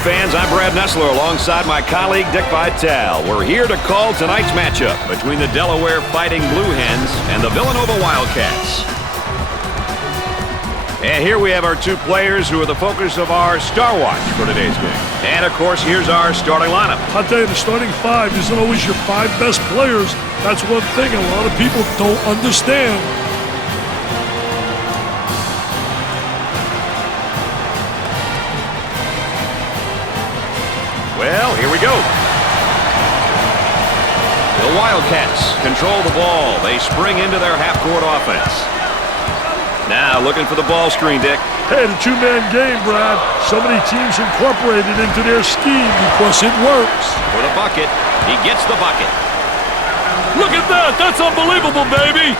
fans, I'm Brad Nessler alongside my colleague Dick Vitale. We're here to call tonight's matchup between the Delaware Fighting Blue Hens and the Villanova Wildcats. And here we have our two players who are the focus of our Star Watch for today's game. And of course, here's our starting lineup. I'll tell you, the starting five isn't always your five best players. That's one thing a lot of people don't understand. Well, here we go. The Wildcats control the ball. They spring into their half-court offense. Now looking for the ball screen, Dick. Hey, the two-man game, Brad. So many teams incorporated into their scheme because it works. For the bucket. He gets the bucket. Look at that. That's unbelievable, baby.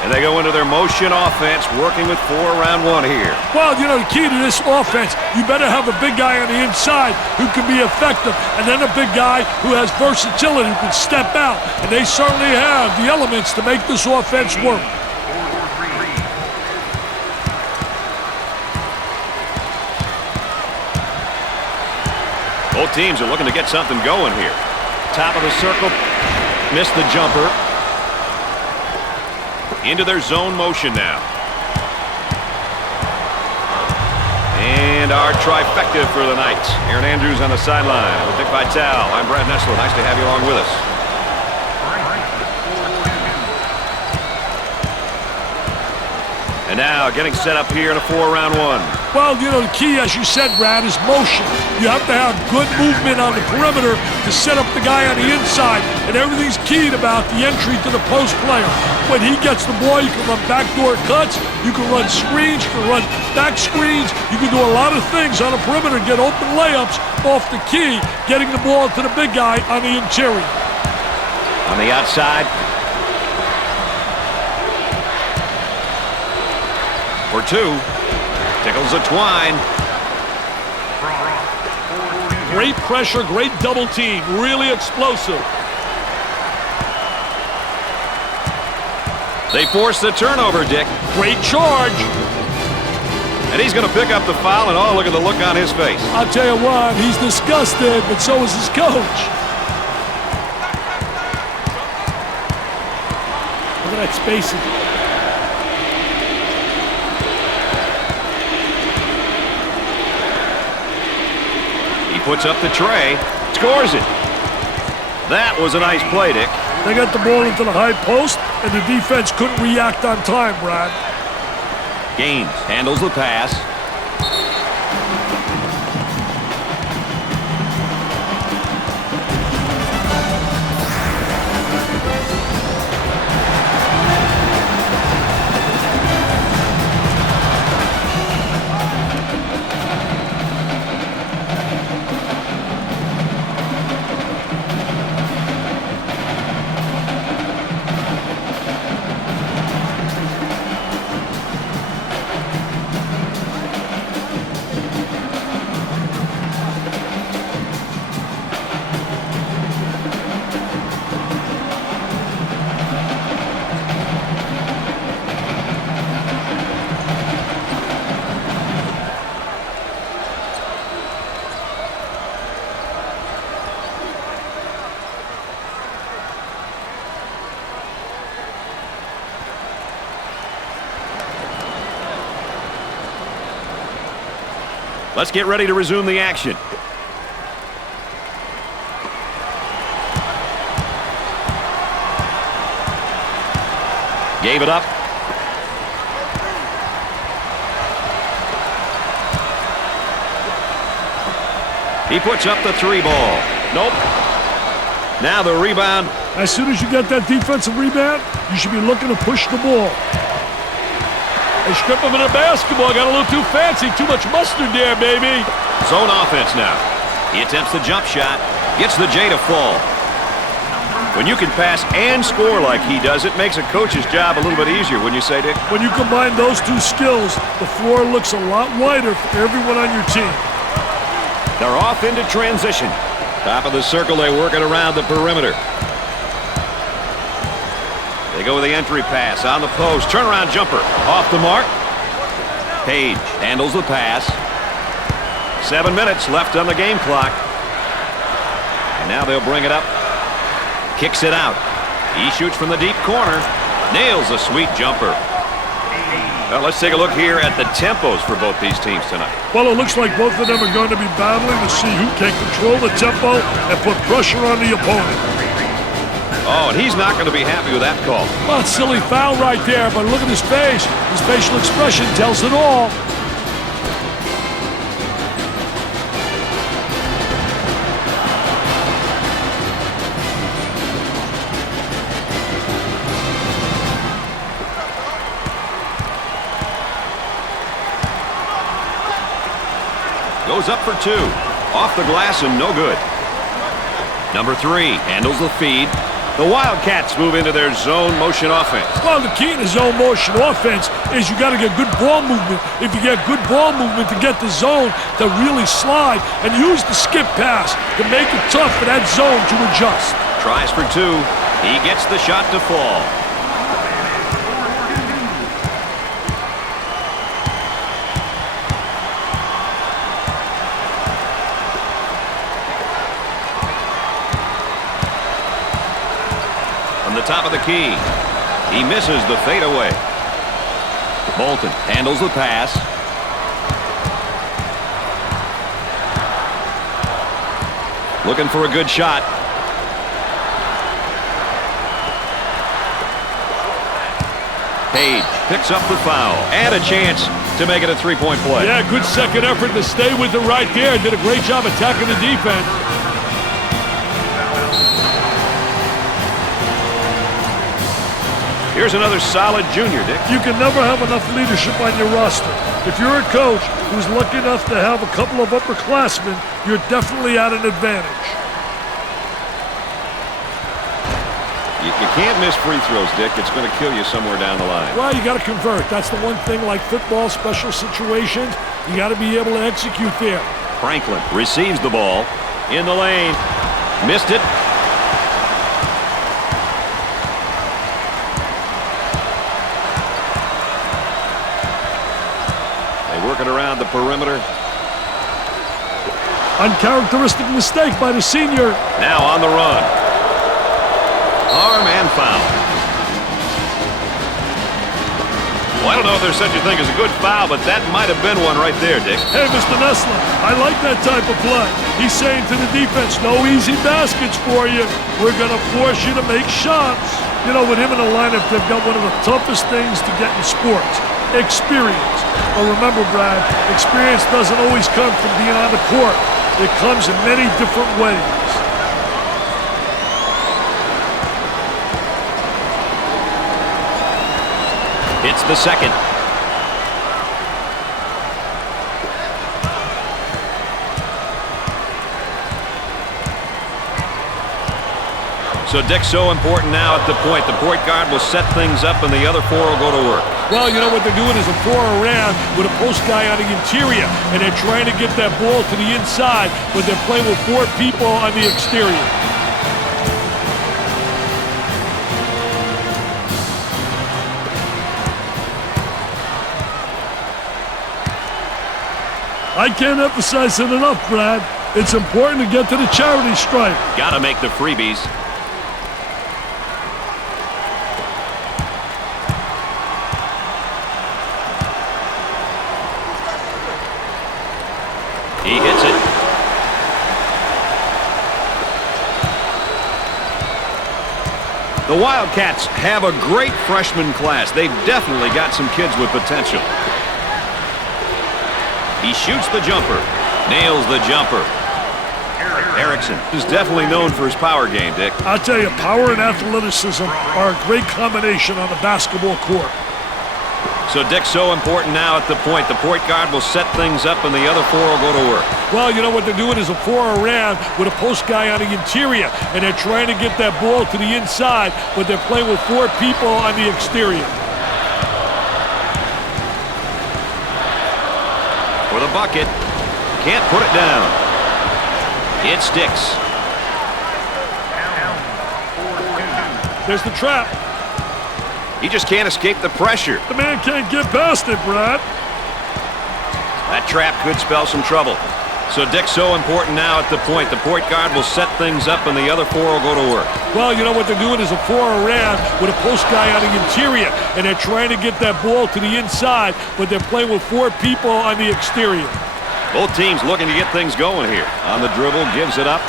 And they go into their motion offense, working with 4 around 1 here. Well, you know, the key to this offense, you better have a big guy on the inside who can be effective, and then a big guy who has versatility, who can step out. And they certainly have the elements to make this offense work. Both teams are looking to get something going here. Top of the circle, missed the jumper. Into their zone motion now. And our trifecta for the night. Aaron Andrews on the sideline with Dick Vitale. I'm Brad Nessler. Nice to have you along with us. And now getting set up here in a 4 around 1. Well, you know, the key, as you said, Brad, is motion. You have to have good movement on the perimeter to set up the guy on the inside, and everything's keyed about the entry to the post player. When he gets the ball, you can run backdoor cuts, you can run screens, you can run back screens, you can do a lot of things on the perimeter, get open layups off the key, getting the ball to the big guy on the interior. On the outside. For 2. Tickles the twine. Great pressure, great double team, really explosive. They force the turnover, Dick. Great charge. And he's going to pick up the foul, and oh, look at the look on his face. I'll tell you what, he's disgusted, but so is his coach. Look at that spacing. Puts up the tray, scores it. That was a nice play, Dick. They got the ball into the high post, and the defense couldn't react on time, Brad. Gaines handles the pass. Let's get ready to resume the action. Gave it up. He puts up the 3 ball. Nope. Now the rebound. As soon as you get that defensive rebound, you should be looking to push the ball. They strip him in a basketball. Got a little too fancy. Too much mustard there, baby. Zone offense now. He attempts the jump shot. Gets the J to fall. When you can pass and score like he does, it makes a coach's job a little bit easier, wouldn't you say, Dick? When you combine those two skills, the floor looks a lot wider for everyone on your team. They're off into transition. Top of the circle, they work it around the perimeter. They go with the entry pass on the post. Turnaround jumper off the mark. Page handles the pass. 7 minutes left on the game clock. And now they'll bring it up. Kicks it out. He shoots from the deep corner. Nails a sweet jumper. Well, let's take a look here at the tempos for both these teams tonight. Well, it looks like both of them are going to be battling to see who can control the tempo and put pressure on the opponent. Oh, and he's not going to be happy with that call. Well, it's a silly foul right there, but look at his face. His facial expression tells it all. Goes up for 2. Off the glass and no good. Number 3 handles the feed. The Wildcats move into their zone motion offense. Well, the key to zone motion offense is you got to get good ball movement. If you get good ball movement to get the zone to really slide and use the skip pass to make it tough for that zone to adjust. Tries for 2. He gets the shot to fall. From the top of the key, he misses the fadeaway. Bolton handles the pass. Looking for a good shot. Page picks up the foul and a chance to make it a three-point play. Yeah, good second effort to stay with it right there. Did a great job attacking the defense. Here's another solid junior, Dick. You can never have enough leadership on your roster. If you're a coach who's lucky enough to have a couple of upperclassmen, you're definitely at an advantage. You can't miss free throws, Dick. It's going to kill you somewhere down the line. Well, you got to convert. That's the one thing, like football, special situations, you got to be able to execute there. Franklin receives the ball in the lane. Missed it. Working around the perimeter. Uncharacteristic mistake by the senior. Now on the run. Arm and foul. Well, I don't know if there's such a thing as a good foul, but that might have been one right there, Dick. Hey, Mr. Nessler, I like that type of play. He's saying to the defense, no easy baskets for you. We're going to force you to make shots. You know, with him in the lineup, they've got one of the toughest things to get in sports. Experience. But remember, Brad, experience doesn't always come from being on the court. It comes in many different ways. It's the second. So, Dick, so important now at the point. The point guard will set things up, and the other 4 will go to work. Well, you know what they're doing is a 4 around with a post guy on the interior, and they're trying to get that ball to the inside, but they're playing with 4 people on the exterior. I can't emphasize it enough, Brad. It's important to get to the charity stripe. Got to make the freebies. He hits it. The Wildcats have a great freshman class. They've definitely got some kids with potential. He shoots the jumper. Nails the jumper. Erickson is definitely known for his power game, Dick. I'll tell you, power and athleticism are a great combination on the basketball court. So, Dick, so important now at the point. The point guard will set things up, and the other 4 will go to work. Well, you know what they're doing is a 4 around with a post guy on the interior, and they're trying to get that ball to the inside, but they're playing with 4 people on the exterior. For the bucket. Can't put it down. It sticks. There's the trap. He just can't escape the pressure. The man can't get past it, Brad. That trap could spell some trouble. So Dick's so important now at the point. The point guard will set things up, and the other four will go to work. Well, you know what they're doing is a four around with a post guy on the interior, and they're trying to get that ball to the inside, but they're playing with four people on the exterior. Both teams looking to get things going here. On the dribble, gives it up.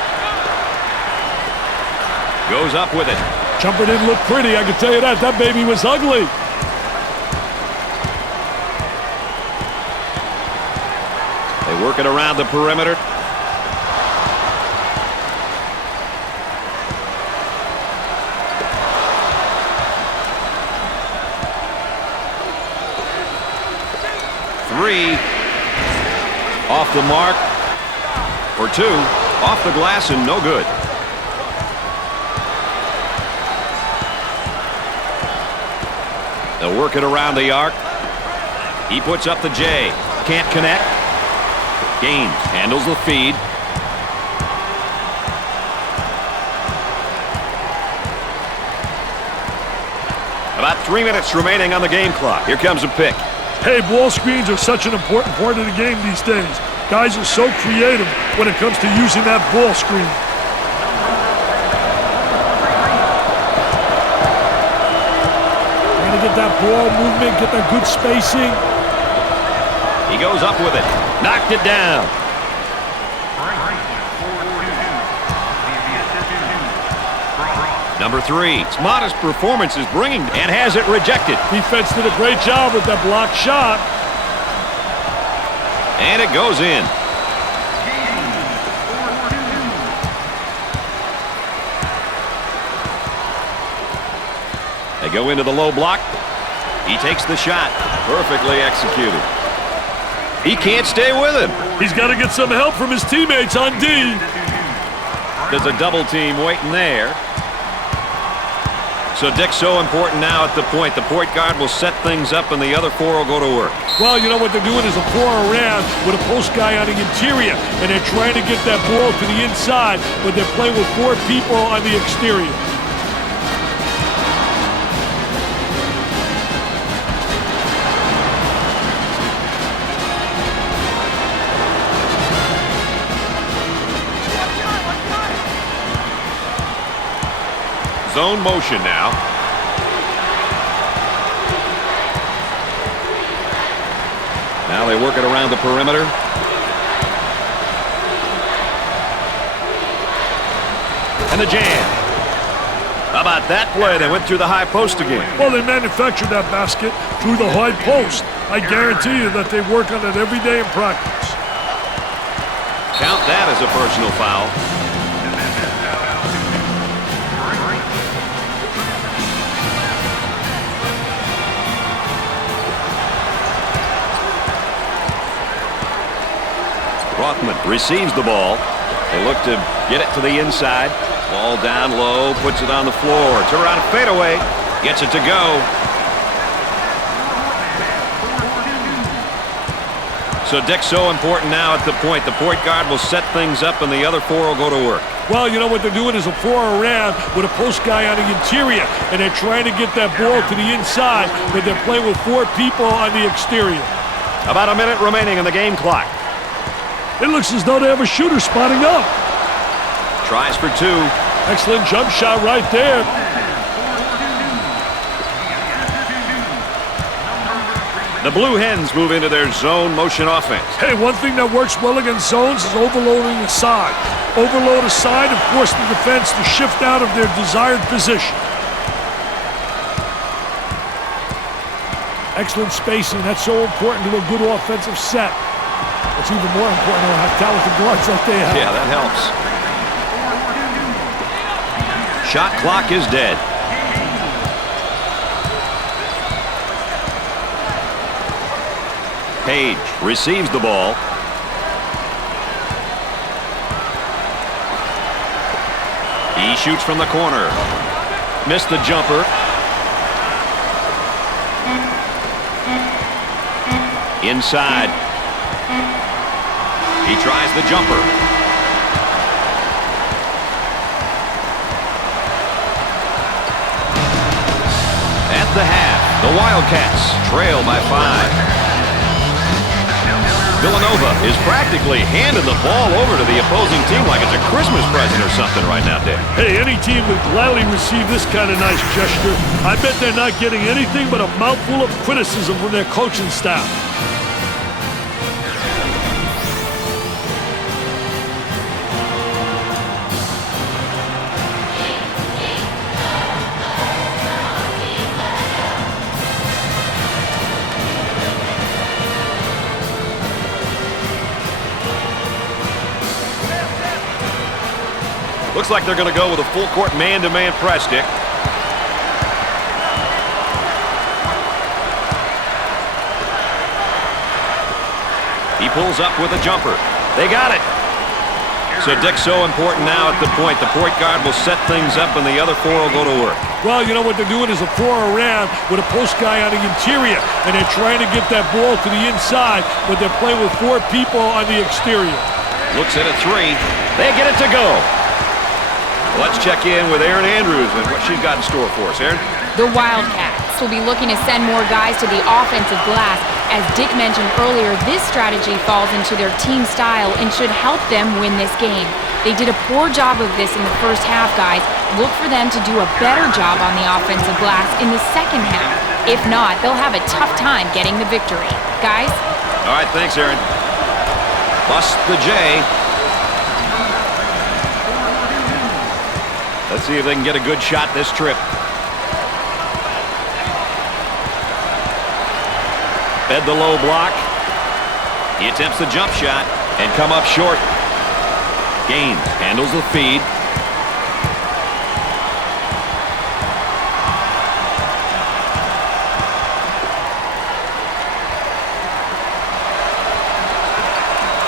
Goes up with it. Jumper didn't look pretty, I can tell you that. That baby was ugly. They work it around the perimeter. Three. Off the mark. For two. Off the glass and no good. They'll work it around the arc. He puts up the J. Can't connect. Gaines handles the feed. About 3 minutes remaining on the game clock. Here comes a pick. Hey, ball screens are such an important part of the game these days. Guys are so creative when it comes to using that ball screen. Trying to get that ball movement, get that good spacing. He goes up with it. Knocked it down. Number 3. His modest performance is bringing and has it rejected. Defense did a great job with that blocked shot. And it goes in. They go into the low block. He takes the shot. Perfectly executed. He can't stay with him. He's got to get some help from his teammates on D. There's a double team waiting there. So Dick's so important now at the point. The point guard will set things up, and the other four will go to work. Well, you know what they're doing is a four around with a post guy on the interior, and they're trying to get that ball to the inside, but they're playing with four people on the exterior. Zone motion now. Now they work it around the perimeter. And the jam. How about that play? They went through the high post again. Well, they manufactured that basket through the high post. I guarantee you that they work on it every day in practice. Count that as a personal foul. Rothman receives the ball. They look to get it to the inside. Ball down low, puts it on the floor. Turn around, fadeaway. Gets it to go. So Dick's so important now at the point. The point guard will set things up, and the other four will go to work. Well, you know what they're doing is a four around with a post guy on the interior, and they're trying to get that ball to the inside, but they're playing with four people on the exterior. About a minute remaining in the game clock. It looks as though they have a shooter spotting up. Tries for two. Excellent jump shot right there. The Blue Hens move into their zone motion offense. Hey, one thing that works well against zones is overloading the side. Overload a side and force the defense to shift out of their desired position. Excellent spacing. That's so important to a good offensive set. It's even more important to have talented guards like they have. Yeah, that helps. Shot clock is dead. Page receives the ball. He shoots from the corner. Missed the jumper. Inside. He tries the jumper. At the half, the Wildcats trail by 5. Villanova is practically handing the ball over to the opposing team like it's a Christmas present or something right now, Dick. Hey, any team would gladly receive this kind of nice gesture. I bet they're not getting anything but a mouthful of criticism from their coaching staff. Looks like they're going to go with a full-court man-to-man press, Dick. He pulls up with a jumper. They got it. So Dick's so important now at the point. The point guard will set things up, and the other four will go to work. Well, you know what they're doing is a four around with a post guy on the interior, and they're trying to get that ball to the inside, but they're playing with four people on the exterior. Looks at a three. They get it to go. Let's check in with Erin Andrews and what she's got in store for us. Erin? The Wildcats will be looking to send more guys to the offensive glass. As Dick mentioned earlier, this strategy falls into their team style and should help them win this game. They did a poor job of this in the first half, guys. Look for them to do a better job on the offensive glass in the second half. If not, they'll have a tough time getting the victory. Guys? All right, thanks, Erin. Bust the J. Let's see if they can get a good shot this trip. Fed the low block. He attempts the jump shot and come up short. Gaines handles the feed.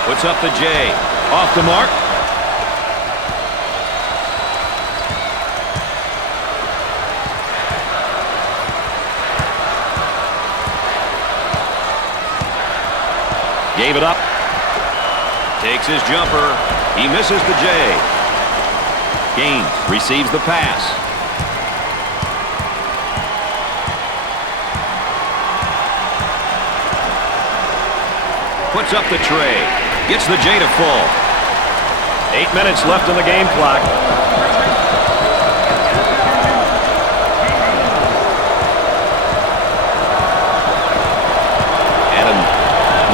Puts up the J. Off the mark. Gave it up. Takes his jumper. He misses the J. Gaines receives the pass. Puts up the tray. Gets the J to full. 8 minutes left in the game clock.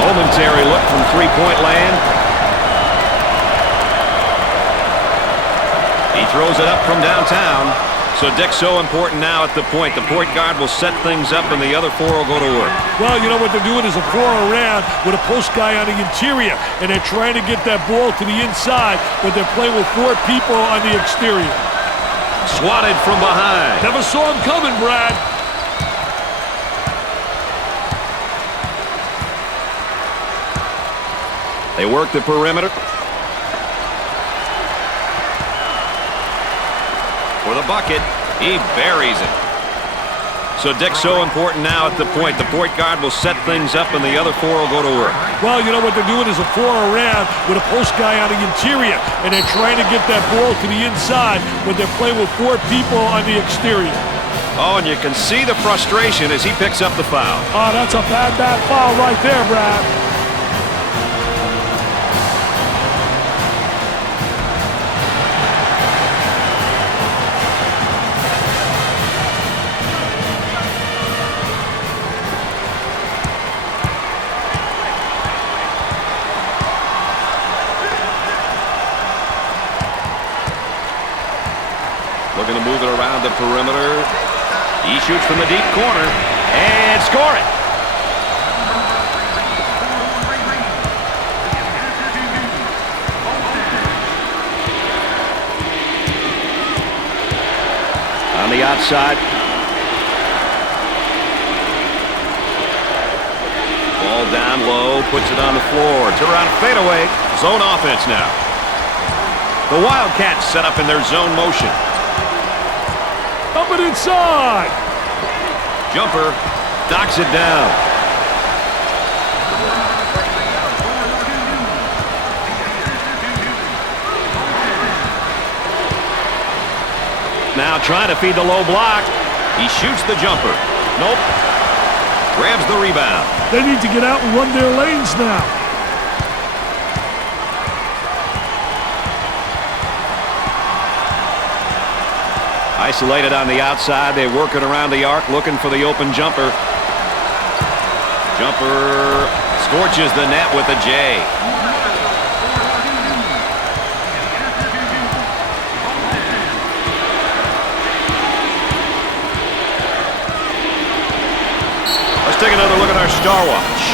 Momentary look from three-point land. He throws it up from downtown. So Dick's so important now at the point. The point guard will set things up, and the other four will go to work. Well, you know what they're doing is a four around with a post guy on the interior, and they're trying to get that ball to the inside, but they're playing with four people on the exterior. Swatted from behind. Never saw him coming, Brad. They work the perimeter. For the bucket, he buries it. So Dick's so important now at the point. The point guard will set things up, and the other four will go to work. Well, you know what they're doing is a four around with a post guy on the interior, and they're trying to get that ball to the inside, but they're playing with four people on the exterior. Oh, and you can see the frustration as he picks up the foul. Oh, that's a bad foul right there, Brad. Looking to move it around the perimeter. He shoots from the deep corner and score it. On the outside. Ball down low, puts it on the floor. Turn around fadeaway. Zone offense now. The Wildcats set up in their zone motion. Up and inside. Jumper knocks it down. Now trying to feed the low block. He shoots the jumper. Nope. Grabs the rebound. They need to get out and run their lanes now. Isolated on the outside. They work it around the arc, looking for the open jumper. Jumper scorches the net with a J. Let's take another look at our star watch.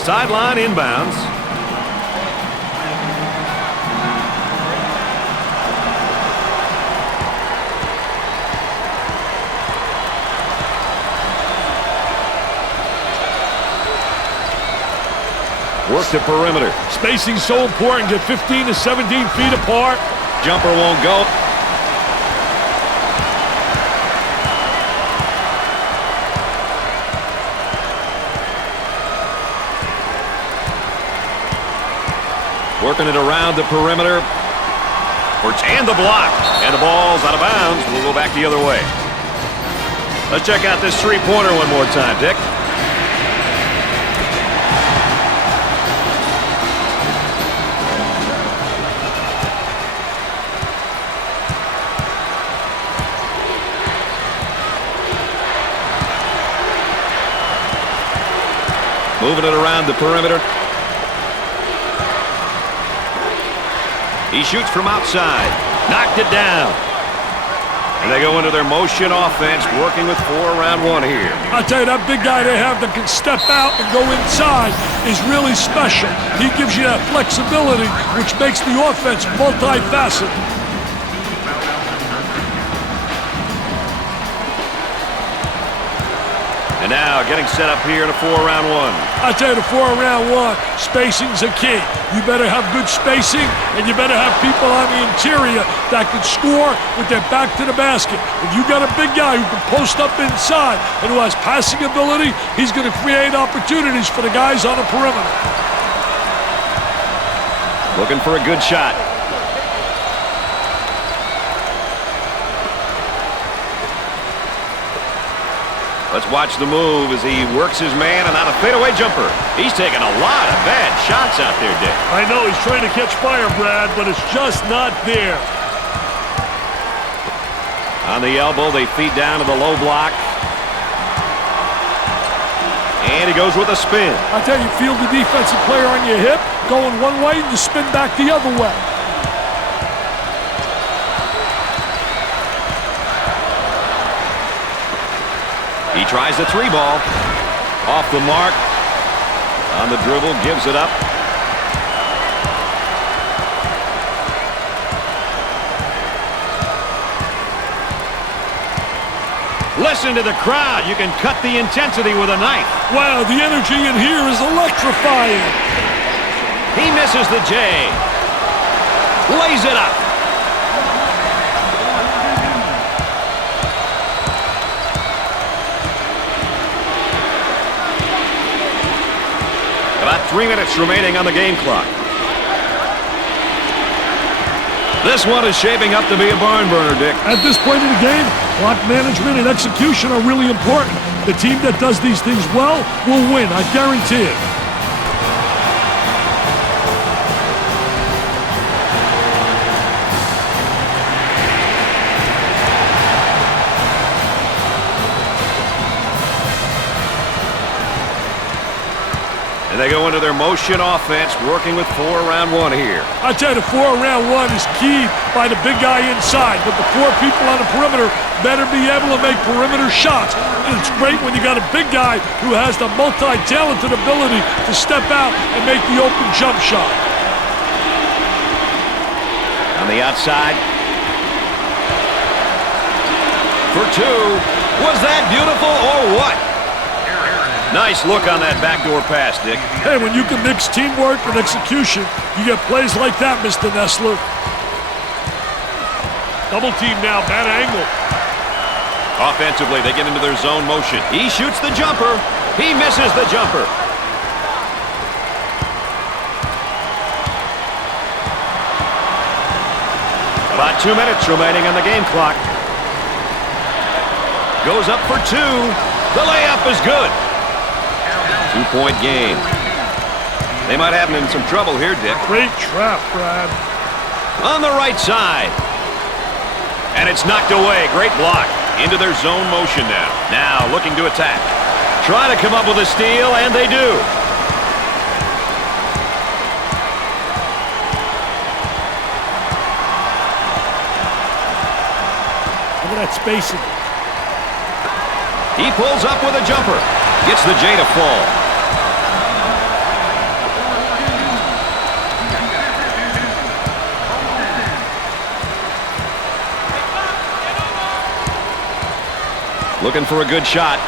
Sideline inbounds. Work the perimeter. Spacing's so important. Get 15 to 17 feet apart. Jumper won't go. Working it around the perimeter. And the block. And the ball's out of bounds. We'll go back the other way. Let's check out this three-pointer one more time, Dick. Moving it around the perimeter. He shoots from outside. Knocked it down. And they go into their motion offense, working with 4 around 1 here. I'll tell you, that big guy they have that can step out and go inside is really special. He gives you that flexibility, which makes the offense multifaceted. And now getting set up here in a 4 around 1. I tell you, the 4 around 1, spacing's a key. You better have good spacing, and you better have people on the interior that can score with their back to the basket. If you got a big guy who can post up inside and who has passing ability, he's going to create opportunities for the guys on the perimeter. Looking for a good shot. Let's watch the move as he works his man and on a fadeaway jumper. He's taking a lot of bad shots out there, Dick. I know he's trying to catch fire, Brad, but it's just not there. On the elbow, they feed down to the low block. And he goes with a spin. I tell you, feel the defensive player on your hip, going one way, and you spin back the other way. He tries the 3 ball. Off the mark. On the dribble, gives it up. Listen to the crowd. You can cut the intensity with a knife. Wow, the energy in here is electrifying. He misses the J. Lays it up. About 3 minutes remaining on the game clock. This one is shaping up to be a barn burner, Dick. At this point in the game, clock management and execution are really important. The team that does these things well will win, I guarantee it. And they go into their motion offense, working with 4 around 1 here. I tell you, the 4 around 1 is keyed by the big guy inside, but the 4 people on the perimeter better be able to make perimeter shots. And it's great when you got a big guy who has the multi-talented ability to step out and make the open jump shot. On the outside. For 2. Was that beautiful or what? Nice look on that backdoor pass, Dick. Hey, when you can mix teamwork and execution, you get plays like that, Mr. Nessler. Double team now, bad angle. Offensively, they get into their zone motion. He shoots the jumper. He misses the jumper. About 2 minutes remaining on the game clock. Goes up for 2. The layup is good. 2-point game. They might have him in some trouble here, Dick. Great trap, Brad. On the right side. And it's knocked away. Great block. Into their zone motion now. Now looking to attack. Try to come up with a steal, and they do. Look at that spacing. He pulls up with a jumper. Gets the J to fall. Looking for a good shot.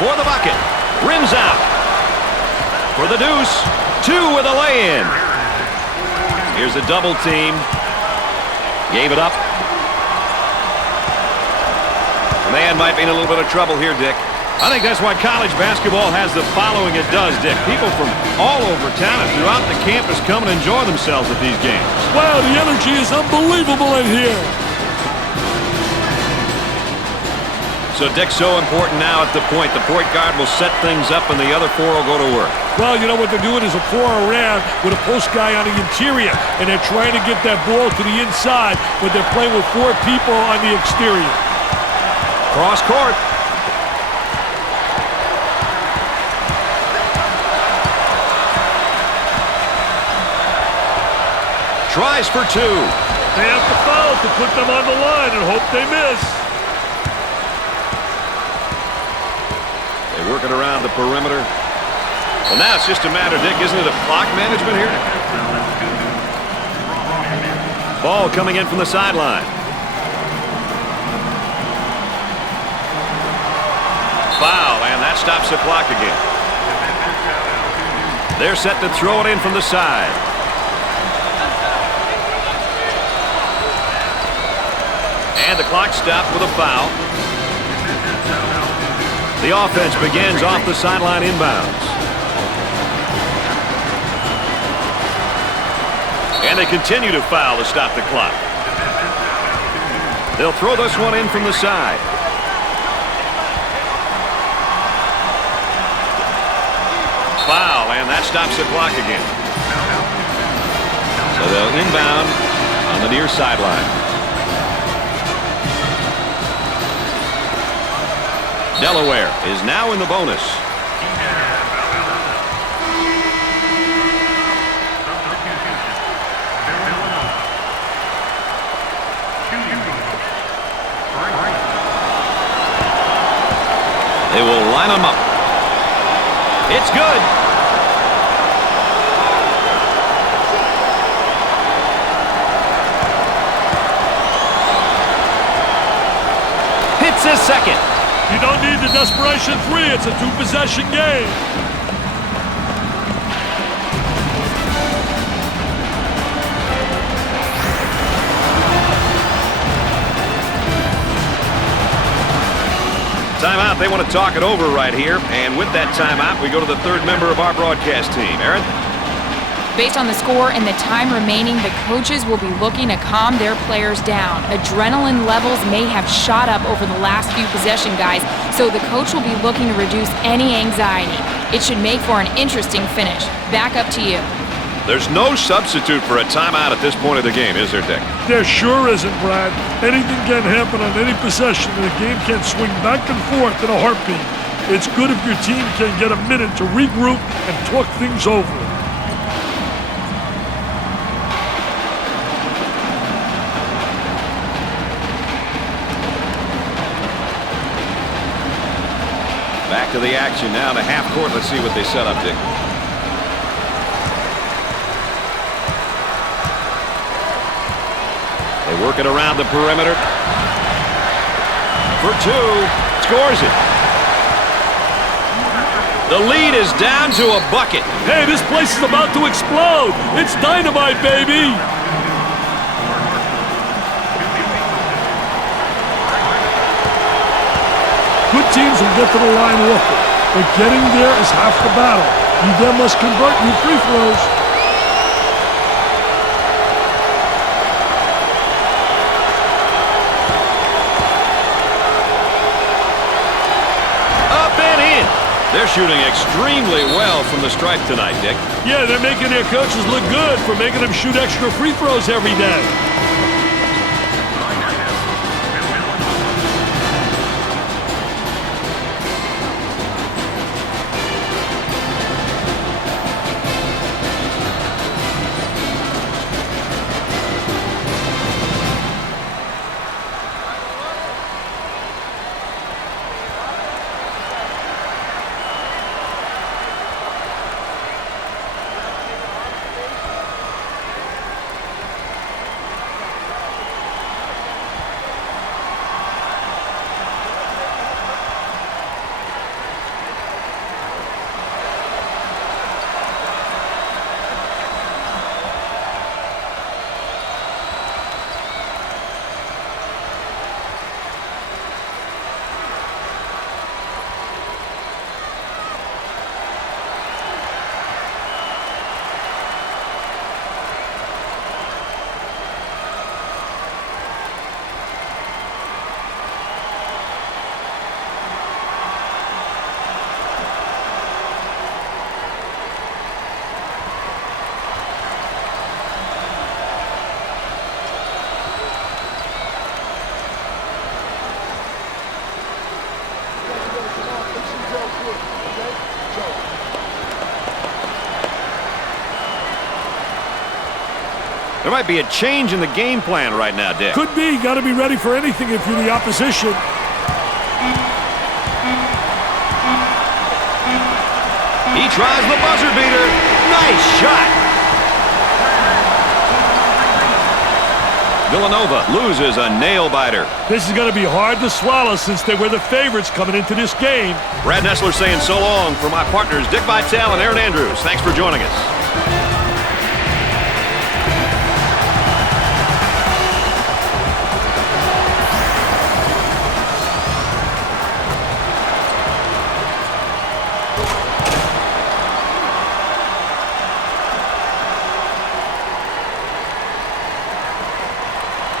For the bucket. Rims out. For the deuce. 2 with a lay-in. Here's a double team. Gave it up. The man might be in a little bit of trouble here, Dick. I think that's why college basketball has the following it does, Dick. People from all over town and throughout the campus come and enjoy themselves at these games. Wow, the energy is unbelievable in here. So Dick's so important now at the point. The point guard will set things up and the other 4 will go to work. Well, you know what they're doing is a 4 around with a post guy on the interior, and they're trying to get that ball to the inside, but they're playing with 4 people on the exterior. Cross court. Tries for 2. They have to foul to put them on the line and hope they miss. They work it around the perimeter. Well, now it's just a matter, Dick, isn't it, of clock management here? Ball coming in from the sideline. Foul, and that stops the clock again. They're set to throw it in from the side. And the clock stopped with a foul. The offense begins off the sideline inbounds. And they continue to foul to stop the clock. They'll throw this one in from the side. Foul, and that stops the clock again. So they'll inbound on the near sideline. Delaware is now in the bonus. They will line them up. It's good. Hits his second. You don't need the desperation 3. It's a 2-possession game. Timeout. They want to talk it over right here. And with that timeout, we go to the 3rd member of our broadcast team. Aaron? Based on the score and the time remaining, the coaches will be looking to calm their players down. Adrenaline levels may have shot up over the last few possession, guys, so the coach will be looking to reduce any anxiety. It should make for an interesting finish. Back up to you. There's no substitute for a timeout at this point of the game, is there, Dick? There sure isn't, Brad. Anything can happen on any possession, and the game can swing back and forth in a heartbeat. It's good if your team can get a minute to regroup and talk things over. Back to the action now to half court. Let's see what they set up, Dick. They work it around the perimeter. For 2. Scores it. The lead is down to a bucket. Hey, this place is about to explode. It's dynamite, baby. Good teams will get to the line often, but getting there is half the battle. You then must convert your free throws. Up and in. They're shooting extremely well from the stripe tonight, Dick. Yeah, they're making their coaches look good for making them shoot extra free throws every day. There might be a change in the game plan right now, Dick. Could be. Got to be ready for anything if you're the opposition. He tries the buzzer beater. Nice shot. Villanova loses a nail-biter. This is going to be hard to swallow since they were the favorites coming into this game. Brad Nessler saying so long for my partners Dick Vitale and Aaron Andrews. Thanks for joining us.